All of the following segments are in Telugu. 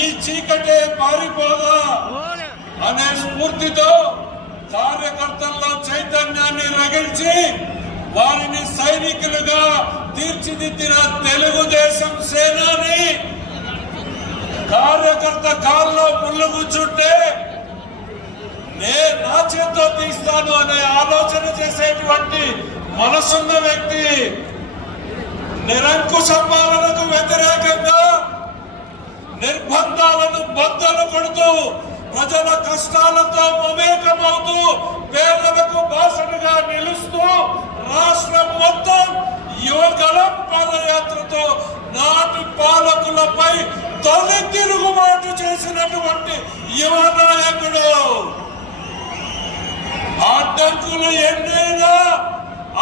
ఈ చీకటే పారిపోదా అనే స్ఫూర్తితో కార్యకర్తల్లో చైతన్యాన్ని రగిల్చి వారిని సైనికులుగా తీర్చిదిద్దిన తెలుగుదేశం సేనాని కార్యకర్త కాల్లో ముళ్ళు కూర్చుంటే నా చేత్తో తీస్తాను అనే ఆలోచన చేసేటువంటి మనసున్న వ్యక్తి నిరంకుశ పాలనకు వ్యతిరేకంగా నిర్బంధాలను బద్దలు కొడుతూ ప్రజల కష్టాలతో మమేకమవుతూ పేదలకు బాసటగా నిలుస్తూ రాష్ట్రం మొత్తం యువగలం పాదయాత్రతో నాటి పాలకులపై తొలి తిరుగుబాటు చేసినటువంటి యువ నాయకుడు. అడ్డంకులు ఎన్నైనా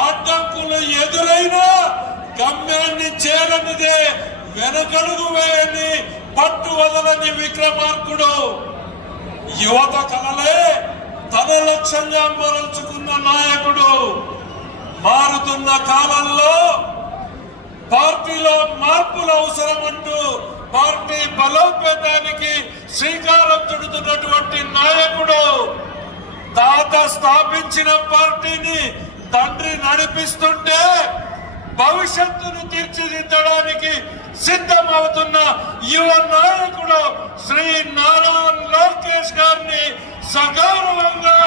అడ్డంకులు ఎదురైనా గమ్యాన్ని చేరనిదే వెనకడుగు వేయని పట్టు వదలని విక్రమార్కుడు. యువత కలలే తన లక్ష్యంగా మరల్చుకున్న నాయకుడు. మారుతున్న కాలంలో పార్టీలో మార్పులు అవసరమంటూ పార్టీ బలోపేతానికి శ్రీకారం చుడుతున్నటువంటి నాయకుడు. తాత స్థాపించిన పార్టీని తండ్రి నడిపిస్తుంటే భవిష్యత్తును తీర్చిదిద్దడానికి సిద్ధమవుతున్న యువ నాయకుడు శ్రీ నారా లోకేష్ గారిని సగౌరవంగా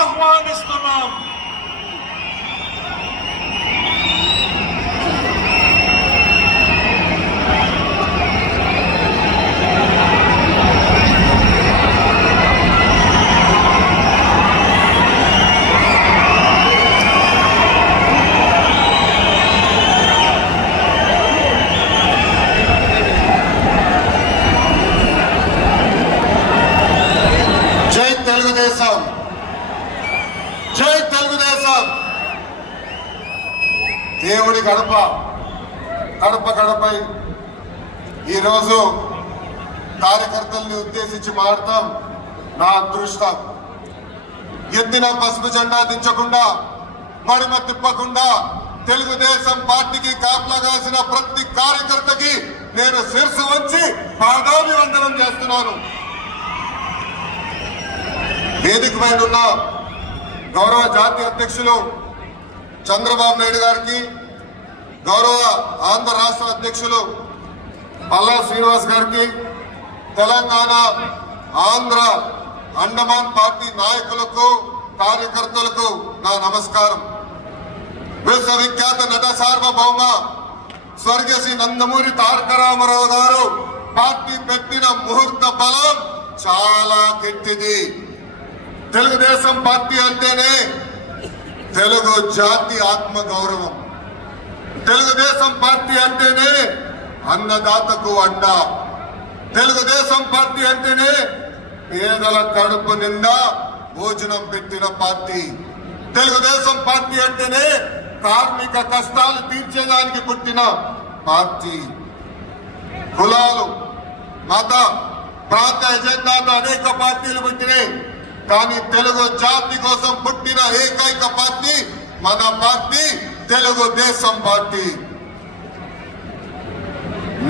ఆహ్వానిస్తున్నాం. జై తెలుగుదేశం. దేవుడి గడప గడపై ఈరోజు కార్యకర్తల్ని ఉద్దేశించి మాట్లాడతాం. నా అదృష్టం ఎత్తిన పసుపు జెండా దించకుండా మడిమ తిప్పకుండా తెలుగుదేశం పార్టీకి కాపలాగాసిన ప్రతి కార్యకర్తకి నేను శిరస్సు వంచి పాదాభివందనం చేస్తున్నాను. వేదిక పైన ఉన్న గౌరవ జాతీయ అధ్యక్షులు చంద్రబాబు నాయుడు గారికి, గౌరవ ఆంధ్ర రాష్ట్ర అధ్యక్షులు పల్లా శ్రీనివాస్ గారికి, తెలంగాణ ఆంధ్ర అండమాన్ పార్టీ నాయకులకు కార్యకర్తలకు నా నమస్కారం. విశ్వవిఖ్యాత నట సార్వభౌమ స్వర్గీయ శ్రీ నందమూరి తారక రామారావు గారు పార్టీ పెట్టిన ముహూర్త బలం చాలా గట్టిది. తెలుగుదేశం పార్టీ అంటేనే తెలుగు జాతి ఆత్మ గౌరవం. తెలుగుదేశం పార్టీ అంటేనే అన్నదాతకు అండ. తెలుగుదేశం పార్టీ అంటేనే పేదల కడుపు నిండా భోజనం పెట్టిన పార్టీ. తెలుగుదేశం పార్టీ అంటేనే కార్మిక కష్టాలు తీర్చేదానికి పుట్టిన పార్టీ. కులాలు మత ప్రాంత ఎజెండాతో అనేక పార్టీలు పుట్టినాయి, కానీ తెలుగు జాతి కోసం పుట్టిన ఏకైక పార్టీ మన పార్టీ తెలుగుదేశం పార్టీ.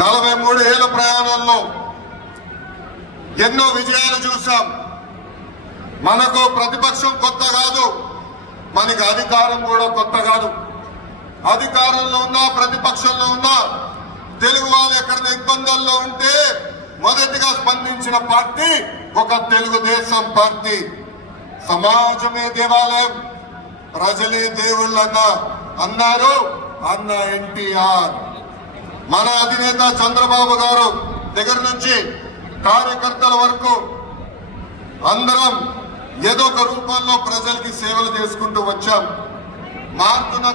43 ఏళ్ల ప్రయాణంలో ఎన్నో విజయాలు చూసాం. మనకు ప్రతిపక్షం కొత్త కాదు, మనకి అధికారం కూడా కొత్త కాదు. అధికారంలో ఉన్నా ప్రతిపక్షంలో ఉన్నా తెలుగు వాళ్ళు ఎక్కడైనా ఇబ్బందుల్లో ఉంటే మొదటిగా స్పందించిన పార్టీ ఒక తెలుగుదేశం పార్టీ. సమాజమే దేవాలయం, ప్రజలే దేవుళ్ళన్న అన్నారు అన్న ఎన్టీఆర్. మన అధినేత చంద్రబాబు గారు దగ్గర నుంచి కార్యకర్తల వరకు అందరం ఏదో ఒక రూపంలో ప్రజలకి సేవలు చేసుకుంటూ వచ్చాం. మారుతున్న